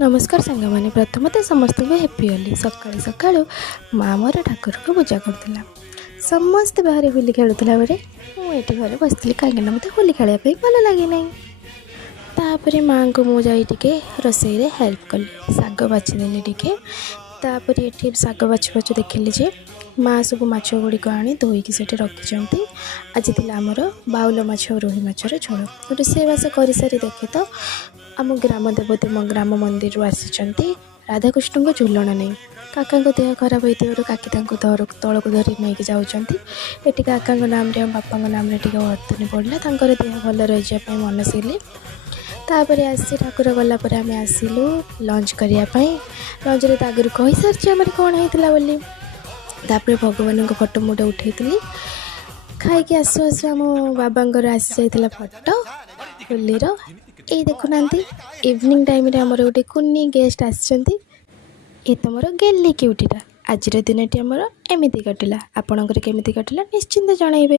नमस्कार सांग मैंने प्रथमतः समस्त को हेपी होली सकाळी सकाळू माँ मोर ठाकुर को पूजा करुला समस्ते बाहर होली खेलुला बेले मुझे घरे बसती कहीं मत होली खेलने भल लगे ना तापर माँ को मुझे रोसई हेल्प कली शाग बाछीदेली टे तापर ये शाग बाछु बाछु देखिली जे माँ सब माछ गुड़िक आनी धोईकी से रखिंट आज थी आमर बाउल माछ रोही माछर झोल रोषेईबास कर सारी देखे तो आम ग्राम देवती ग्राम मंदिर आसी राधाकृष्ण को झूलण नहीं काका देह खराब होती काकी तौक धरी नहीं जाऊँगी काका नाम बापा नाम वर्तनी पड़ा देह भल रही मनसिली तापर आसी ठाकुर गलापर आम आसिलु लंच करने लंच रे आगुरी कही सारी आम कौन होता बोली तापर भगवान को फोटो मुटे उठे खाई आसु आसु आम बाबांर आसी जाइए फोटो होलीर ये देखुना इवनिंग टाइम आमर गोटे कुनी गेस्ट आसछंती तुमर गेली क्यूटीटा आज दिन आमर एमती कटिला आपणकर केमी कटिला निश्चिंत जनइबे।